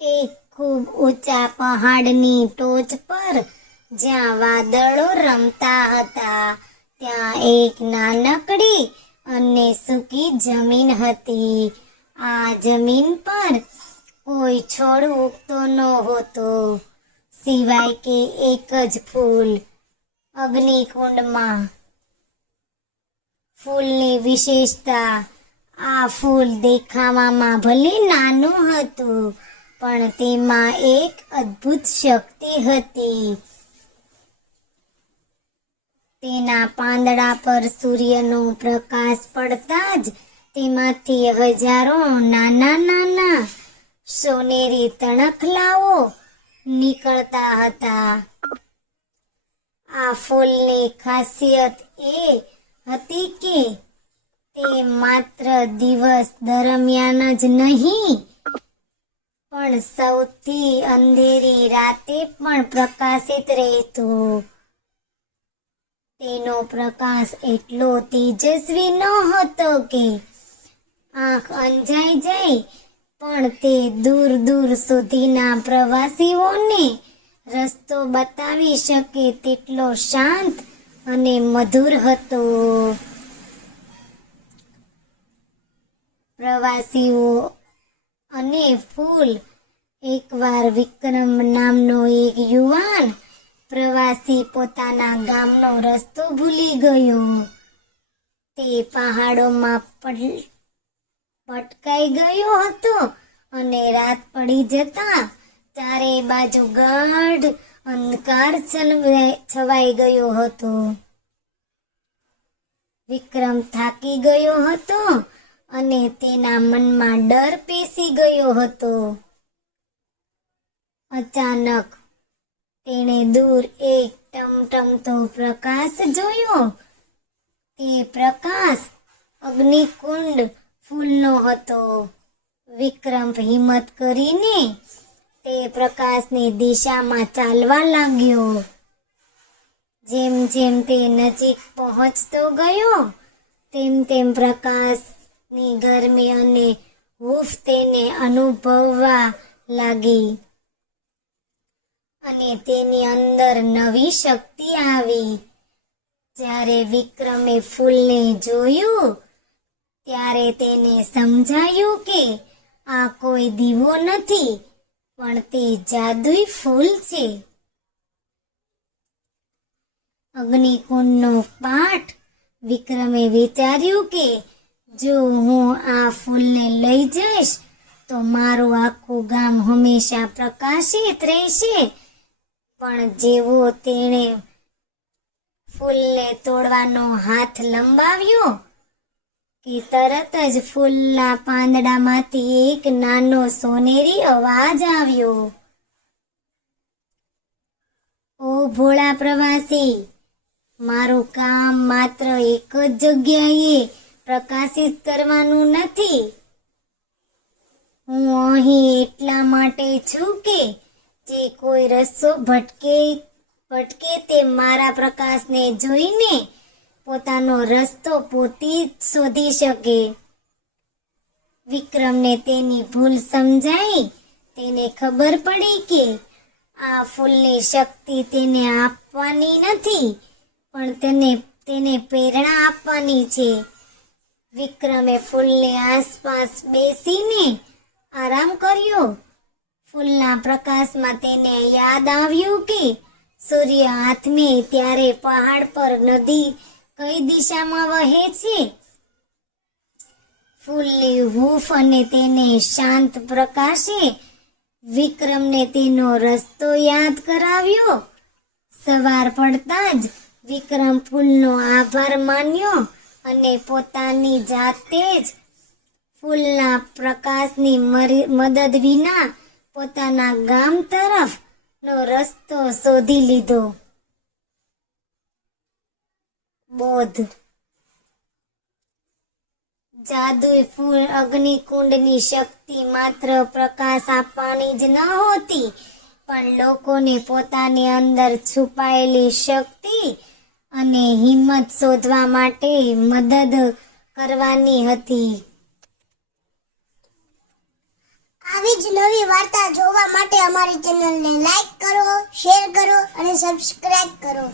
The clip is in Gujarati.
એક ખૂબ ઊંચા પહાડની ટોચ પર જ્યાં વાદળો રમતા હતા, ત્યાં એક નાનકડી અને સૂકી જમીન હતી. આ જમીન પર કોઈ છોડ ઉગતો નહોતો, સિવાય કે એક જ ફૂલ. અગ્નિકુંડમાં ફૂલની વિશેષતા, આ ફૂલ દેખાવામાં ભલે નાનું હતું, પણ તેમાં એક અદ્ભુત શક્તિ હતી. તેના પાંદડા પર સૂર્યનો પ્રકાશ પડતા જ તેમાંથી હજારો નાના નાના સોનેરી તણખલાઓ નીકળતા હતા. આ ફૂલની ખાસિયત એ હતી કે તે માત્ર દિવસ દરમિયાન જ નહીં, પણ સૌથી અંધેરી રાતે પણ પ્રકાશિત રહેતું. તેનો પ્રકાશ એટલો તેજસ્વી નહોતો કે આંખ અંજાઈ જાય, પણ તે દૂર દૂર સુધીના પ્રવાસીઓને રસ્તો બતાવી શકે તેટલો શાંત અને મધુર હતો. પ્રવાસીઓ અને ફૂલ. એકવાર વિક્રમ નામનો એક યુવાન પ્રવાસી પોતાના ગામનો રસ્તો ભૂલી ગયો. તે પહાડોમાં પટકાઈ ગયો હતો અને રાત પડી જતા ચારે બાજુ ગાઢ અંધકાર છવાઈ ગયો હતો. વિક્રમ થાકી ગયો હતો અને તેના મનમાં ડર પેસી ગયો હતો. અચાનક તેણે દૂર એક ટમટમતો પ્રકાશ જોયો. તે પ્રકાશ અગ્નિકુંડ ફૂલનો હતો. વિક્રમ હિંમત કરીને તે પ્રકાશની દિશામાં ચાલવા લાગ્યો. જેમ જેમ તે નજીક પહોંચતો ગયો, તેમ તેમ પ્રકાશની ગરમી અને હૂંફ તેને અનુભવવા લાગી અને તેની અંદર નવી શક્તિ આવી. જ્યારે વિક્રમે ફૂલને જોયું, ત્યારે તેને સમજાયું કે આ કોઈ દીવો નથી, પણ તે જાદુઈ ફૂલ છે. અગ્નિકુંડનો પાઠ. વિક્રમે વિચાર્યું કે જો હું આ ફૂલને લઈ જઈશ તો મારું આખું ગામ હંમેશા પ્રકાશિત રહેશે. પણ જેવો તેણે ફૂલને તોડવાનો હાથ લંબાવ્યો કે તરત જ ફૂલના પાંદડામાંથી એક નાનો સોનેરી અવાજ આવ્યો. ઓ ભોળા પ્રવાસી, મારું કામ માત્ર એક જ જગ્યાએ પ્રકાશિત કરવાનું નથી. હું અહીં એટલા માટે છું કે જે કોઈ રસ્તો ભટકે તે મારા પ્રકાશને જોઈને પોતાનો રસ્તો પોતે જ શોધી શકે. વિક્રમને તેની ભૂલ સમજાઈ. તેને ખબર પડી કે આ ફૂલની શક્તિ તેને આપવાની નથી, પણ તેને પ્રેરણા આપવાની છે. વિક્રમે ફૂલની આસપાસ બેસીને આરામ કર્યો. ફૂલના પ્રકાશમાં તેને યાદ આવ્યું કે સૂર્ય આથમે ત્યારે પહાડ પર નદી કઈ દિશામાં વહે છે. ફૂલની હૂંફ અને તેને શાંત પ્રકાશે વિક્રમને તેનો રસ્તો યાદ કરાવ્યો. સવાર પડતા જ વિક્રમ ફૂલનો આભાર માન્યો અને પોતાની જાતે જ ફૂલના પ્રકાશની મદદ વિના પોતાના ગામ તરફનો રસ્તો શોધી લીધો. બોધ. જાદુઈ ફૂલ અગ્નિકુંડની શક્તિ માત્ર પ્રકાશ આપવાની જ નહોતી, પણ લોકોને પોતાની અંદર છુપાયેલી શક્તિ અને હિંમત શોધવા માટે મદદ કરવાની હતી. આવી જ નવી વાર્તા જોવા માટે અમારી ચેનલને લાઈક કરો, શેર કરો અને સબસ્ક્રાઇબ કરો.